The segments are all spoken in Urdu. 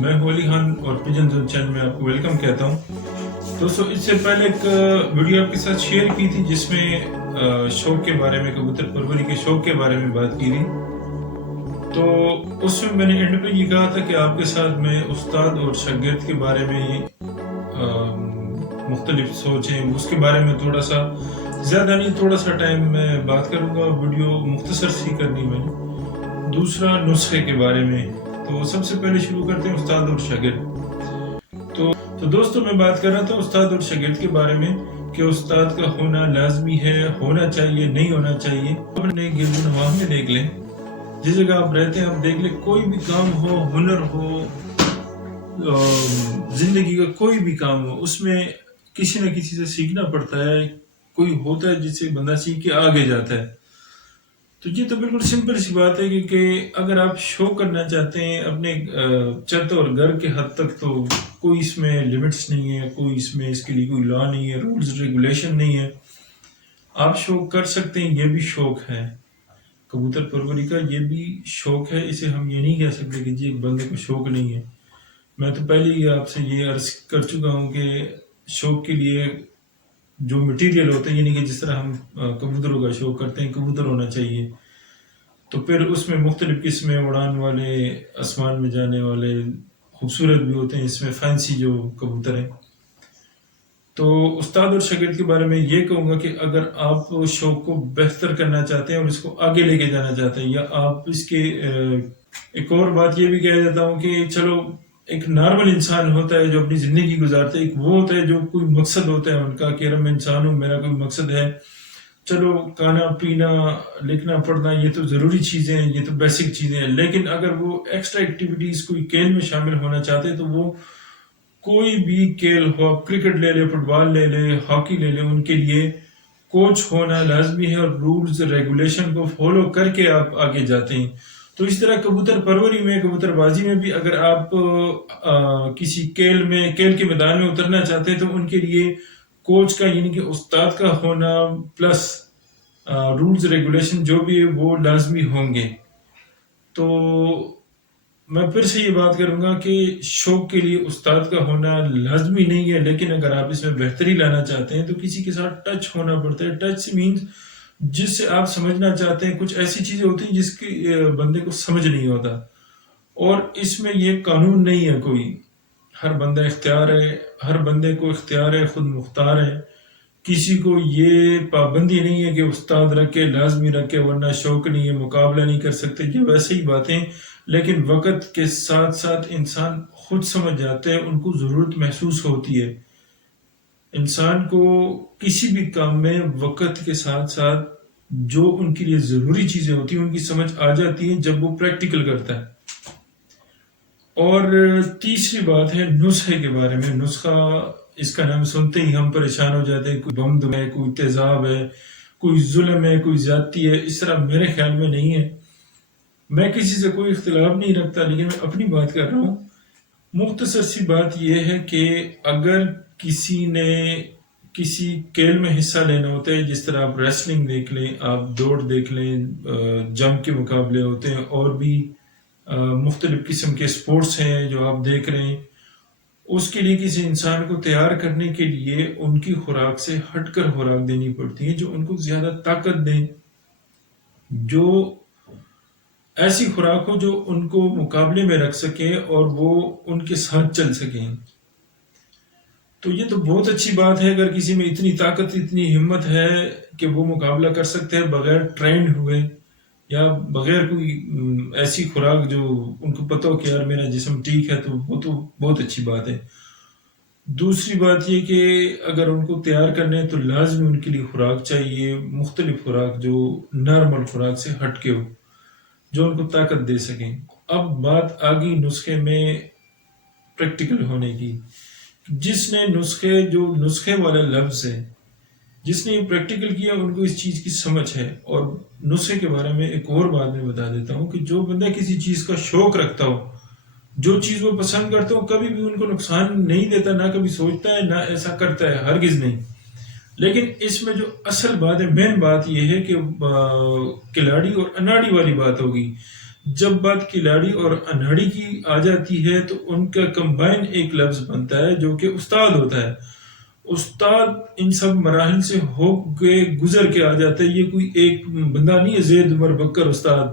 میں ہوں علی خان اور پجن زون چینل میں آپ کو ویلکم کہتا ہوں۔ دوستو اس سے پہلے ایک ویڈیو آپ کے ساتھ شیئر کی تھی جس میں شوق کے بارے میں، کبوتر پروری کے شوق کے بارے میں بات کی تھی۔ تو اس میں نے اینڈ پہ یہ کہا تھا کہ آپ کے ساتھ میں استاد اور شاگرد کے بارے میں مختلف سوچیں، اس کے بارے میں تھوڑا سا زیادہ نہیں، تھوڑا سا ٹائم میں بات کروں گا، ویڈیو مختصر سی کرنی میں نے۔ دوسرا نسخے کے بارے میں۔ تو سب سے پہلے شروع کرتے ہیں استاد اور شاگرد۔ تو دوستو میں بات کر رہا تھا استاد اور شاگرد کے بارے میں کہ استاد کا ہونا لازمی ہے، ہونا چاہیے، نہیں ہونا چاہیے۔ اپنے گرد و نواح میں دیکھ لیں، جس جگہ آپ رہتے ہیں آپ دیکھ لیں، کوئی بھی کام ہو، ہنر ہو، زندگی کا کوئی بھی کام ہو، اس میں کسی نہ کسی سے سیکھنا پڑتا ہے، کوئی ہوتا ہے جس سے بندہ سیکھ کے آگے جاتا ہے۔ تو یہ تو بالکل سمپل سی بات ہے کہ اگر آپ شو کرنا چاہتے ہیں اپنے چھت اور گھر کے حد تک، تو کوئی اس میں لیمٹس نہیں ہے، کوئی اس میں اس کے لیے کوئی لا نہیں ہے، رولز ریگولیشن نہیں ہے، آپ شو کر سکتے ہیں۔ یہ بھی شوق ہے، کبوتر پروری کا یہ بھی شوق ہے، اسے ہم یہ نہیں کہہ سکتے کہ جی ایک بندے کو شوق نہیں ہے۔ میں تو پہلے ہی آپ سے یہ عرض کر چکا ہوں کہ شوق کے لیے جو مٹیریل ہوتے ہیں، یعنی کہ جس طرح ہم کبوتروں کا شوق کرتے ہیں، کبوتر ہونا چاہیے، تو پھر اس میں مختلف قسمیں، اڑان والے، آسمان میں جانے والے، خوبصورت بھی ہوتے ہیں، اس میں فینسی جو کبوتر ہیں۔ تو استاد اور شاگرد کے بارے میں یہ کہوں گا کہ اگر آپ شوق کو بہتر کرنا چاہتے ہیں اور اس کو آگے لے کے جانا چاہتے ہیں، یا آپ اس کے ایک اور بات یہ بھی کہہ دیتا ہوں کہ چلو ایک نارمل انسان ہوتا ہے جو اپنی زندگی گزارتا ہے، ایک وہ ہوتا ہے جو کوئی مقصد ہوتا ہے ان کا کہ میں انسان ہوں، میرا کوئی مقصد ہے۔ چلو کھانا پینا لکھنا پڑھنا یہ تو ضروری چیزیں ہیں، یہ تو بیسک چیزیں ہیں، لیکن اگر وہ ایکسٹرا ایکٹیویٹیز کوئی کھیل میں شامل ہونا چاہتے ہیں تو وہ کوئی بھی کھیل ہو، کرکٹ لے لے، فٹ بال لے لے، ہاکی لے لے، ان کے لیے کوچ ہونا لازمی ہے اور رولز ریگولیشن کو فالو کر کے آپ آگے جاتے ہیں۔ تو اس طرح کبوتر پروری میں، کبوتر بازی میں بھی اگر آپ کسی کھیل کے میدان میں اترنا چاہتے ہیں تو ان کے لیے کوچ کا، یعنی کہ استاد کا ہونا پلس رولز ریگولیشن جو بھی ہے وہ لازمی ہوں گے۔ تو میں پھر سے یہ بات کروں گا کہ شوق کے لیے استاد کا ہونا لازمی نہیں ہے، لیکن اگر آپ اس میں بہتری لانا چاہتے ہیں تو کسی کے ساتھ ٹچ ہونا پڑتا ہے۔ ٹچ سے مینز جس سے آپ سمجھنا چاہتے ہیں، کچھ ایسی چیزیں ہوتی ہیں جس کی بندے کو سمجھ نہیں ہوتا، اور اس میں یہ قانون نہیں ہے کوئی، ہر بندہ اختیار ہے، ہر بندے کو اختیار ہے، خود مختار ہے، کسی کو یہ پابندی نہیں ہے کہ استاد رکھے، لازمی رکھے، ورنہ شوق نہیں ہے، مقابلہ نہیں کر سکتے، یہ ویسے ہی باتیں، لیکن وقت کے ساتھ ساتھ انسان خود سمجھ جاتے ہیں، ان کو ضرورت محسوس ہوتی ہے۔ انسان کو کسی بھی کام میں وقت کے ساتھ ساتھ جو ان کے لیے ضروری چیزیں ہوتی ہیں ان کی سمجھ آ جاتی ہیں جب وہ پریکٹیکل کرتا ہے۔ اور تیسری بات ہے نسخے کے بارے میں۔ نسخہ، اس کا نام سنتے ہی ہم پریشان ہو جاتے ہیں، کوئی بم دم ہے، کوئی تیزاب ہے، کوئی ظلم ہے، کوئی زیادتی ہے، اس طرح میرے خیال میں نہیں ہے۔ میں کسی سے کوئی اختلاف نہیں رکھتا، لیکن میں اپنی بات کر رہا ہوں۔ مختصر سی بات یہ ہے کہ اگر کسی نے کسی کھیل میں حصہ لینا ہوتا ہے، جس طرح آپ ریسلنگ دیکھ لیں، آپ دوڑ دیکھ لیں، جمپ کے مقابلے ہوتے ہیں، اور بھی مختلف قسم کے سپورٹس ہیں جو آپ دیکھ رہے ہیں، اس کے لیے کسی انسان کو تیار کرنے کے لیے ان کی خوراک سے ہٹ کر خوراک دینی پڑتی ہے جو ان کو زیادہ طاقت دیں، جو ایسی خوراک ہو جو ان کو مقابلے میں رکھ سکے اور وہ ان کے ساتھ چل سکیں۔ تو یہ تو بہت اچھی بات ہے اگر کسی میں اتنی طاقت، اتنی ہمت ہے کہ وہ مقابلہ کر سکتے ہیں بغیر ٹرینڈ ہوئے، یا بغیر کوئی ایسی خوراک جو ان کو پتہ ہو کہ یار میرا جسم ٹھیک ہے، تو وہ تو بہت اچھی بات ہے۔ دوسری بات یہ کہ اگر ان کو تیار کرنے تو لازمی ان کے لیے خوراک چاہیے، مختلف خوراک جو نارمل خوراک سے ہٹ کے ہو، جو ان کو طاقت دے سکیں۔ اب بات آگئی نسخے میں پریکٹیکل ہونے کی۔ جس نے نسخے والا لفظ ہے، جس نے یہ پریکٹیکل کیا، ان کو اس چیز کی سمجھ ہے۔ اور نسخے کے بارے میں ایک اور بات میں بتا دیتا ہوں کہ جو بندہ کسی چیز کا شوق رکھتا ہو، جو چیز وہ پسند کرتا ہو، کبھی بھی ان کو نقصان نہیں دیتا، نہ کبھی سوچتا ہے، نہ ایسا کرتا ہے، ہرگز نہیں۔ لیکن اس میں جو اصل بات ہے، مین بات یہ ہے کہ کھلاڑی اور اناڑی والی بات ہوگی۔ جب بات کھلاڑی اور انہڑی کی آ جاتی ہے تو ان کا کمبائن ایک لفظ بنتا ہے جو کہ استاد ہوتا ہے. استاد ان سب مراحل سے ہو کے گزر کے آ جاتا ہے. یہ کوئی ایک بندہ نہیں ہے زید عمر بکر استاد،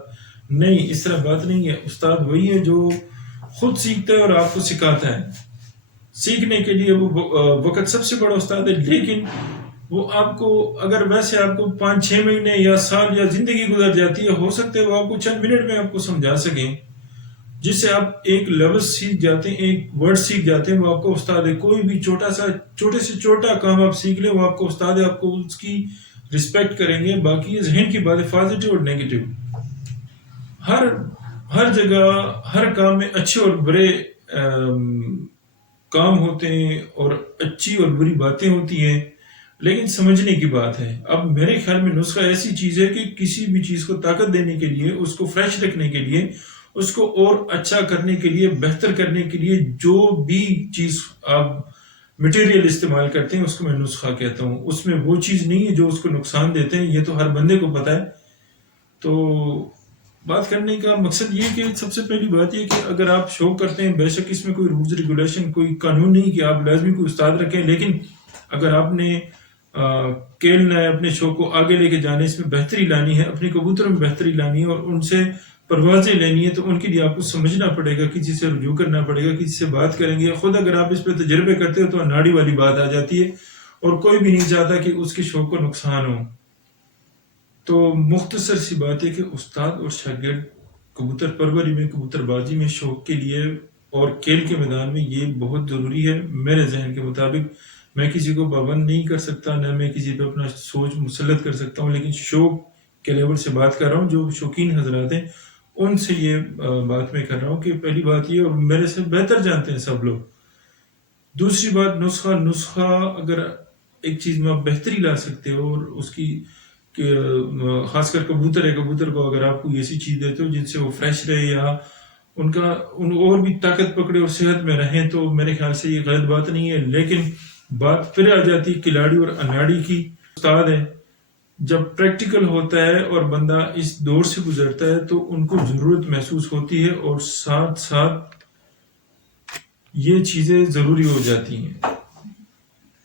نہیں، اس طرح بات نہیں ہے. استاد وہی ہے جو خود سیکھتا ہے اور آپ کو سکھاتا ہے. سیکھنے کے لیے وہ وقت سب سے بڑا استاد ہے، لیکن وہ آپ کو اگر ویسے آپ کو 5-6 مہینے یا سال یا زندگی گزر جاتی ہے، ہو سکتا ہے وہ آپ کو چند منٹ میں آپ کو سمجھا سکیں. جس سے آپ ایک لفظ سیکھ جاتے ہیں، ایک ورڈ سیکھ جاتے ہیں، وہ آپ کو استاد ہے. کوئی بھی چھوٹے سے چھوٹا کام آپ سیکھ لیں، وہ آپ کو استاد ہے. آپ کو اس کی رسپیکٹ کریں گے. باقی یہ ذہن کی بات ہے، پازیٹیو اور نیگیٹو. ہر ہر جگہ ہر کام میں اچھے اور برے کام ہوتے ہیں اور اچھی اور بری باتیں ہوتی ہیں، لیکن سمجھنے کی بات ہے. اب میرے خیال میں نسخہ ایسی چیز ہے کہ کسی بھی چیز کو طاقت دینے کے لیے، اس کو فریش رکھنے کے لیے، اس کو اور اچھا کرنے کے لیے، بہتر کرنے کے لیے جو بھی چیز آپ مٹیریل استعمال کرتے ہیں اس کو میں نسخہ کہتا ہوں. اس میں وہ چیز نہیں ہے جو اس کو نقصان دیتے ہیں. یہ تو ہر بندے کو پتہ ہے. تو بات کرنے کا مقصد یہ کہ سب سے پہلی بات یہ کہ اگر آپ شو کرتے ہیں، بے شک اس میں کوئی رولز ریگولیشن، کوئی قانون نہیں کہ آپ لازمی کوئی استاد رکھیں، لیکن اگر آپ نے کھیلنا ہے، اپنے شو کو آگے لے کے جانے، اس میں بہتری لانی ہے، اپنے کبوتروں میں بہتری لانی ہے اور ان سے پروازیں لینی ہے، تو ان کے لیے آپ کو سمجھنا پڑے گا، کسی سے رجوع کرنا پڑے گا، کسی سے بات کریں گے. خود اگر آپ اس پہ تجربے کرتے ہو تو اناڑی والی بات آ جاتی ہے اور کوئی بھی نہیں چاہتا کہ اس کے شو کو نقصان ہو. تو مختصر سی بات ہے کہ استاد اور شاگرد کبوتر پروری میں، کبوتر بازی میں، شوق کے لیے اور کھیل کے میدان میں یہ بہت ضروری ہے. میرے ذہن کے مطابق میں کسی کو پابند نہیں کر سکتا، نہ میں کسی پہ اپنا سوچ مسلط کر سکتا ہوں، لیکن شوق کے لیول سے بات کر رہا ہوں. جو شوقین حضرات ہیں ان سے یہ بات میں کر رہا ہوں کہ پہلی بات یہ، اور میرے سے بہتر جانتے ہیں سب لوگ. دوسری بات نسخہ اگر ایک چیز میں آپ بہتری لا سکتے ہو اور اس کی کہ خاص کر کبوتر کو اگر آپ کو ایسی چیز دیتے ہو جن سے وہ فریش رہے یا ان اور بھی طاقت پکڑے اور صحت میں رہیں، تو میرے خیال سے یہ غلط بات نہیں ہے. لیکن بات پھر آ جاتی کھلاڑی اور اناڑی کی. استاد ہے، جب پریکٹیکل ہوتا ہے اور بندہ اس دور سے گزرتا ہے تو ان کو ضرورت محسوس ہوتی ہے اور ساتھ ساتھ یہ چیزیں ضروری ہو جاتی ہیں.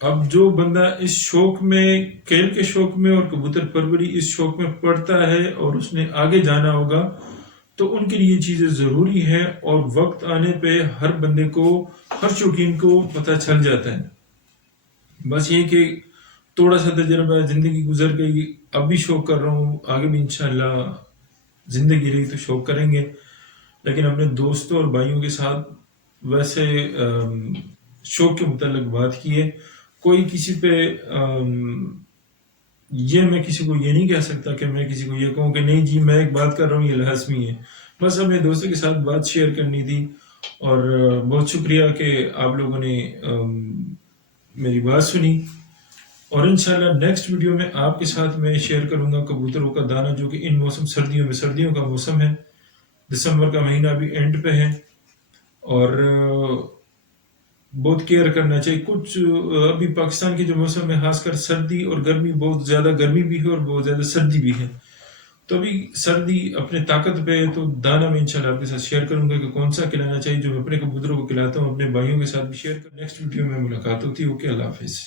اب جو بندہ اس شوق میں، کھیل کے شوق میں اور کبوتر پروری اس شوق میں پڑتا ہے اور اس نے آگے جانا ہوگا تو ان کے لیے یہ چیزیں ضروری ہیں، اور وقت آنے پہ ہر بندے کو، ہر شوقین کو پتہ چل جاتا ہے. بس یہ کہ تھوڑا سا تجربہ، زندگی گزر گئی، اب بھی شوق کر رہا ہوں، آگے بھی انشاءاللہ زندگی رہی تو شوق کریں گے. لیکن اپنے دوستوں اور بھائیوں کے ساتھ ویسے شوق کے متعلق بات کی ہے. کوئی کسی پہ میں کسی کو یہ نہیں کہہ سکتا کہ میں کسی کو یہ کہوں کہ نہیں جی میں ایک بات کر رہا ہوں یہ لازمی ہے. بس اپنے دوستوں کے ساتھ بات شیئر کرنی تھی. اور بہت شکریہ کہ آپ لوگوں نے میری بات سنی. اور انشاءاللہ نیکسٹ ویڈیو میں آپ کے ساتھ میں شیئر کروں گا کبوتروں کا دانہ، جو کہ ان موسم سردیوں کا موسم ہے. دسمبر کا مہینہ بھی اینڈ پہ ہے اور بہت کیئر کرنا چاہیے. کچھ ابھی پاکستان کے جو موسم ہے، خاص کر سردی اور گرمی، بہت زیادہ گرمی بھی ہے اور بہت زیادہ سردی بھی ہے. تو ابھی سردی اپنے طاقت پہ ہے، تو دانہ میں انشاءاللہ آپ کے ساتھ شیئر کروں گا کہ کون سا کھلانا چاہیے، جو میں اپنے کبوتروں کو کھلاتا ہوں، اپنے بھائیوں کے ساتھ بھی شیئر کر. نیکسٹ ویڈیو میں ملاقات ہوتی ہے. اوکے، اللہ حافظ.